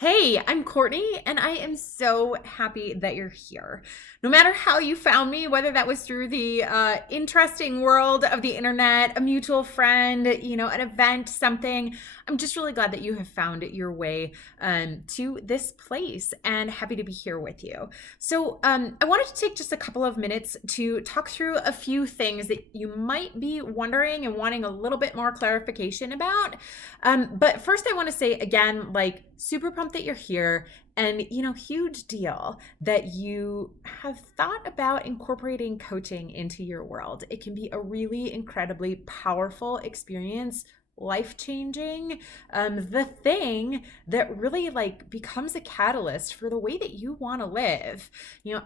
Hey, I'm Courtney, and I am so happy that you're here. No matter how you found me, whether that was through the interesting world of the internet, a mutual friend, an event, something, I'm just really glad that you have found your way to this place and happy to be here with you. So, I wanted to take just a couple of minutes to talk through a few things that you might be wondering and wanting a little bit more clarification about. But first, I want to say again, like, super pumped that you're here. And, huge deal that you have thought about incorporating coaching into your world. It can be a really incredibly powerful experience, life changing, the thing that really like becomes a catalyst for the way that you want to live.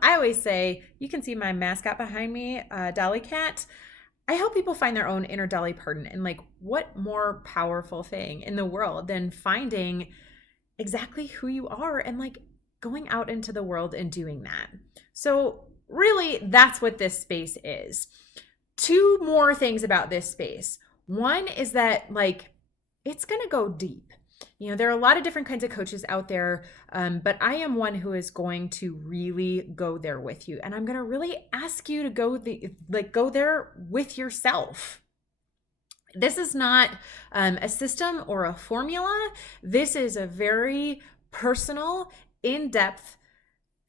I always say, you can see my mascot behind me, Dolly Cat. I help people find their own inner Dolly Parton. And like, what more powerful thing in the world than finding exactly who you are and like going out into the world and doing that? So, really, that's what this space is. Two more things about this space. One is that, like, it's going to go deep. There are a lot of different kinds of coaches out there, but I am one who is going to really go there with you, and I'm going to really ask you to go there with yourself. This is not a system or a formula. This is a very personal, in-depth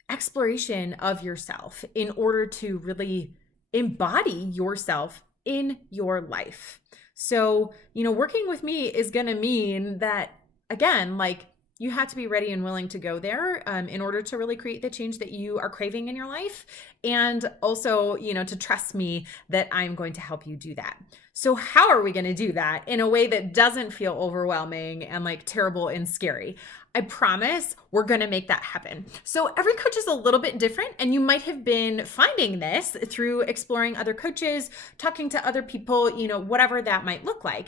exploration of yourself in order to really embody yourself in your life. So, working with me is going to mean that, again, like, you have to be ready and willing to go there in order to really create the change that you are craving in your life. And also, to trust me that I'm going to help you do that. So how are we going to do that in a way that doesn't feel overwhelming and like terrible and scary? I promise we're going to make that happen. So every coach is a little bit different, and you might have been finding this through exploring other coaches, talking to other people, whatever that might look like.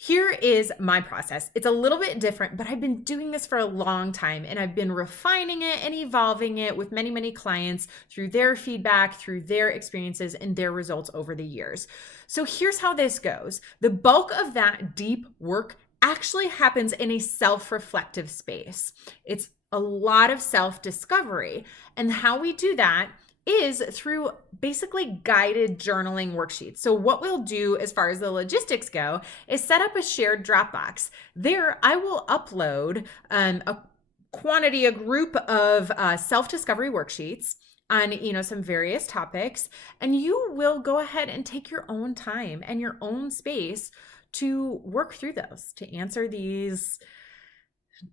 Here is my process. It's a little bit different, but I've been doing this for a long time, and I've been refining it and evolving it with many, many clients through their feedback, through their experiences and their results over the years. So here's how this goes. The bulk of that deep work actually happens in a self-reflective space. It's a lot of self-discovery. And how we do that is through basically guided journaling worksheets. So what we'll do as far as the logistics go is set up a shared Dropbox. There, I will upload a group of self-discovery worksheets on some various topics, and you will go ahead and take your own time and your own space to work through those, to answer these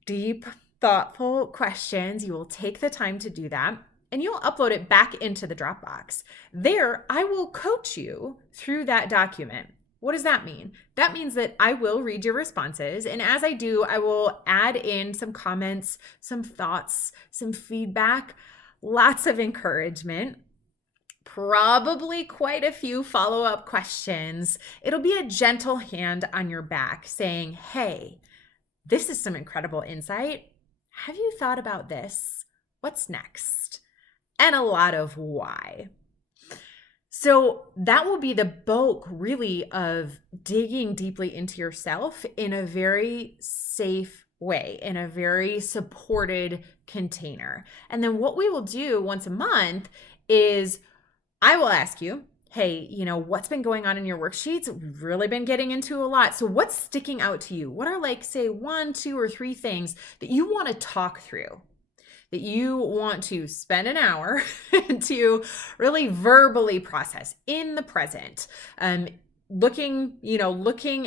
deep, thoughtful questions. You will take the time to do that, and you'll upload it back into the Dropbox. There, I will coach you through that document. What does that mean? That means that I will read your responses, and as I do, I will add in some comments, some thoughts, some feedback, lots of encouragement, probably quite a few follow-up questions. It'll be a gentle hand on your back saying, hey, this is some incredible insight. Have you thought about this? What's next? And a lot of why. So that will be the bulk, really, of digging deeply into yourself in a very safe way, in a very supported container. And then what we will do once a month is I will ask you, hey, what's been going on in your worksheets? We've really been getting into a lot. So what's sticking out to you? What are, like, say, 1, 2, or 3 things that you want to talk through, that you want to spend an hour to really verbally process in the present, looking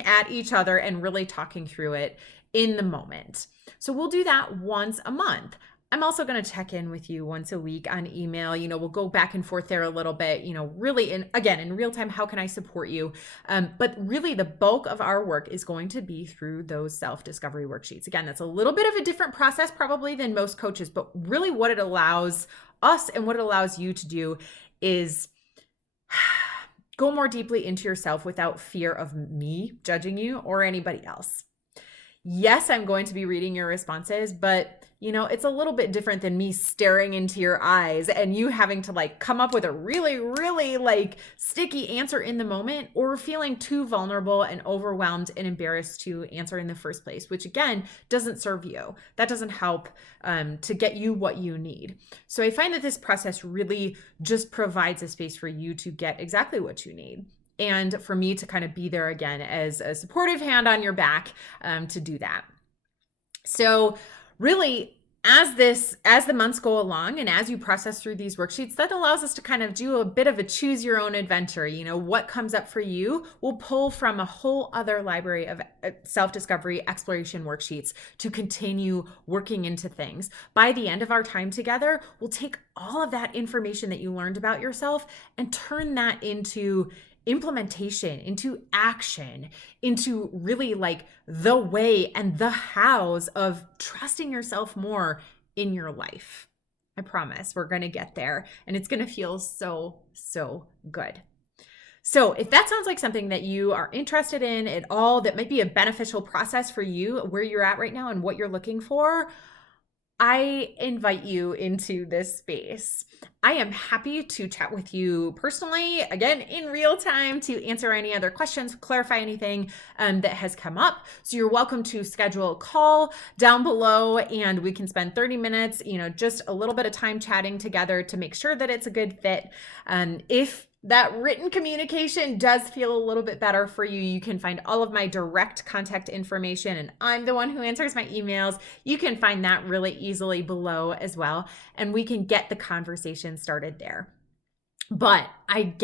at each other and really talking through it in the moment. So we'll do that once a month. I'm also going to check in with you once a week on email. We'll go back and forth there a little bit, really in real time, how can I support you? But really the bulk of our work is going to be through those self-discovery worksheets. Again, that's a little bit of a different process probably than most coaches, but really what it allows us and what it allows you to do is go more deeply into yourself without fear of me judging you or anybody else. yes, I'm going to be reading your responses, but it's a little bit different than me staring into your eyes and you having to like come up with a really, really like sticky answer in the moment, or feeling too vulnerable and overwhelmed and embarrassed to answer in the first place, which again doesn't serve you. That doesn't help to get you what you need. So I find that this process really just provides a space for you to get exactly what you need, and for me to kind of be there again as a supportive hand on your back to do that. So really, as the months go along and as you process through these worksheets, that allows us to kind of do a bit of a choose your own adventure. What comes up for you, we'll pull from a whole other library of self-discovery exploration worksheets to continue working into things. By the end of our time together, we'll take all of that information that you learned about yourself and turn that into implementation, into action, into really like the way and the hows of trusting yourself more in your life. I promise we're going to get there, and it's going to feel so, so good. So if that sounds like something that you are interested in at all, that might be a beneficial process for you where you're at right now and what you're looking for, I invite you into this space. I am happy to chat with you personally, again, in real time, to answer any other questions, clarify anything that has come up. So you're welcome to schedule a call down below, and we can spend 30 minutes, just a little bit of time chatting together to make sure that it's a good fit. If that written communication does feel a little bit better for you, you can find all of my direct contact information, and I'm the one who answers my emails. You can find that really easily below as well, and we can get the conversation started there. But I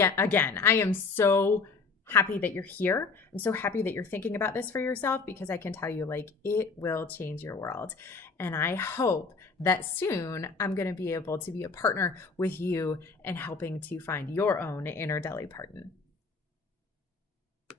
am so happy that you're here. I'm so happy that you're thinking about this for yourself, because I can tell you, like, it will change your world. And I hope that soon I'm going to be able to be a partner with you in helping to find your own inner Deli Parton.